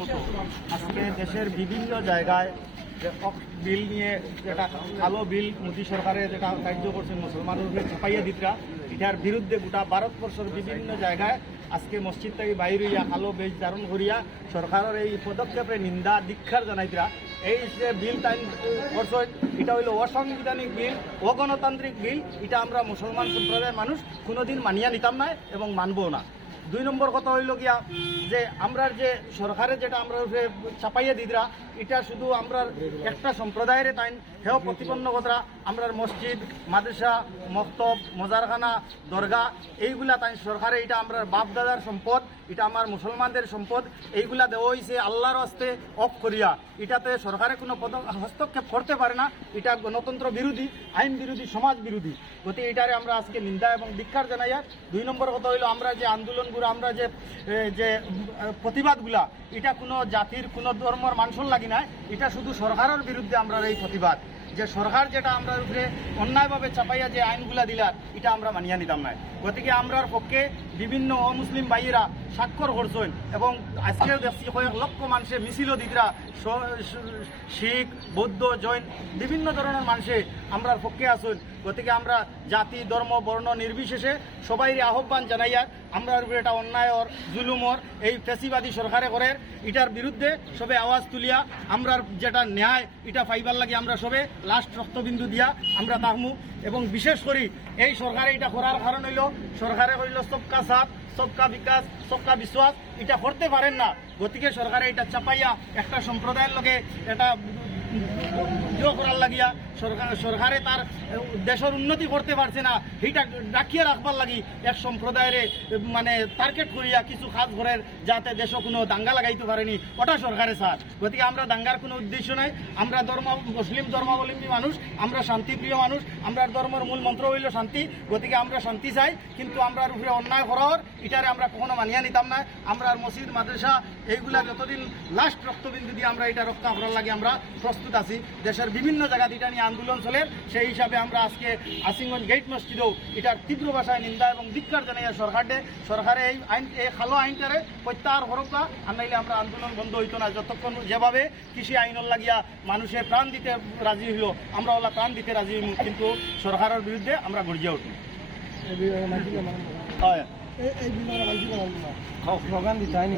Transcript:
মতো আজকে দেশের বিভিন্ন জায়গায় যে বিল নিয়ে যেটা কালো বিল মোদী সরকারে যেটা কার্য করছেন মুসলমানদের ছাপাইয়া দিতরা এটার বিরুদ্ধে গোটা ভারতবর্ষের বিভিন্ন জায়গায় আজকে মসজিদ থেকে বাইর হইয়া কালো বেশ ধারণ করিয়া সরকারের এই পদক্ষেপে নিন্দা দীক্ষার জানাইতরা। এই যে বিল তাই করছে এটা হইল অসাংবিধানিক বিল, অগণতান্ত্রিক বিল। এটা আমরা মুসলমান সম্প্রদায়ের মানুষ কোনোদিন মানিয়া নিতাম না এবং মানবও না। 2 নম্বর কথা হইল গিয়া যে আমরা যে সরকারের যেটা আমরা চাপাইয়া দিদরা এটা শুধু আমরা একটা সম্প্রদায়ের তাই হেও প্রতিপন্ন কথা। আমরা মসজিদ, মাদ্রাসা, মক্তব, মজারখানা, দরগা এইগুলা তাই সরকারে এটা আমরা বাপ দাদার সম্পদ, এটা আমার মুসলমানদের সম্পদ। এইগুলা দেওয়া হয়েছে আল্লাহর হস্তে অফ করিয়া। এটাতে সরকারে কোনো হস্তক্ষেপ করতে পারে না। এটা গণতন্ত্র বিরোধী, আইন বিরোধী, সমাজ বিরোধী। গতিকে এটারে আমরা আজকে নিন্দা এবং ধিক্কার জানাইয়া। 2 নম্বর কথা হইল আমরা যে আন্দোলনগুলো, আমরা যে প্রতিবাদগুলা, এটা কোনো জাতির কোনো ধর্মের মানুষের লাগি না। এটা শুধু সরকারের বিরুদ্ধে আমরা এই প্রতিবাদ, যে সরকার যেটা আমরা উপরে অন্যায়ভাবে চাপাইয়া যে আইনগুলা দিলার এটা আমরা মানিয়া নিতাম না। গতিকে আমরার পক্ষে বিভিন্ন অমুসলিম ভাইয়েরা স্বাক্ষর করছেন এবং আজকেও দেখছি কয়েক লক্ষ মানুষের মিছিলও দিতরা, শিখ, বৌদ্ধ, জৈন বিভিন্ন ধরনের মানুষে আমরার পক্ষে আসুন। গতিকে আমরা জাতি, ধর্ম, বর্ণ নির্বিশেষে সবাই আহ্বান জানাইয়া আমরা এটা অন্যায়র, জুলুমর এই ফেসিবাদী সরকারে করে এটার বিরুদ্ধে সবে আওয়াজ তুলিয়া আমরা যেটা ন্যায় এটা পাইবার লাগে আমরা সবে লাস্ট রক্তবিন্দু দিয়া আমরা তাহমু। এবং বিশেষ করে এই সরকারে এটা করার কারণ হইল সরকারে হইল সবকা সাথ, সবকা বিকাশ, সবকা বিশ্বাস এটা করতে পারেন না। গতিকে সরকারে এটা চাপাইয়া একটা সম্প্রদায়ের লগে এটা করার লাগিয়া সরকারে তার দেশের উন্নতি করতে পারছে না। এইটা রাখিয়ে রাখবার লাগি এক সম্প্রদায়ের মানে টার্গেট করিয়া কিছু খাস ঘরের যাতে দেশে কোনো দাঙ্গা লাগাইতে পারেনি, ওটা সরকারে স্যার। গতিকে আমরা দাঙ্গার কোনো উদ্দেশ্য নাই। আমরা মুসলিম ধর্মাবলম্বী মানুষ, আমরা শান্তিপ্রিয় মানুষ। আমরা ধর্মের মূল মন্ত্র হইল শান্তি। গতিকে আমরা শান্তি চাই, কিন্তু আমরা উপরে অন্যায় করার এটারে আমরা কখনো মানিয়া নিতাম না। আমরা মসজিদ, মাদ্রাসা এইগুলা যতদিন লাস্ট রক্তবিন্দু দিয়ে আমরা এটা রক্ষা করার লাগে আমরা প্রস্তুত আছি। দেশের বিভিন্ন জায়গা এটা নিয়ে আন্দোলন চলে, সেই হিসাবে আমরা আজকে আসিমগঞ্জ গেট মসজিদেও এটার তীব্র ভাষায় নিন্দা এবং ধিক্কার জানাইয়া সরকারে এই আইন, এই খালো আইনটারে প্রত্যাহার করবা। আর নাইলে আমরা আন্দোলন বন্ধ হইতো না যতক্ষণ যেভাবে কৃষি আইনের লাগিয়া মানুষের প্রাণ দিতে রাজি হইল, আমরা ওলা প্রাণ দিতে রাজি হইম, কিন্তু সরকারের বিরুদ্ধে আমরা গর্জিয়া উঠি। হয় স্লোগান দিতে হয়নি।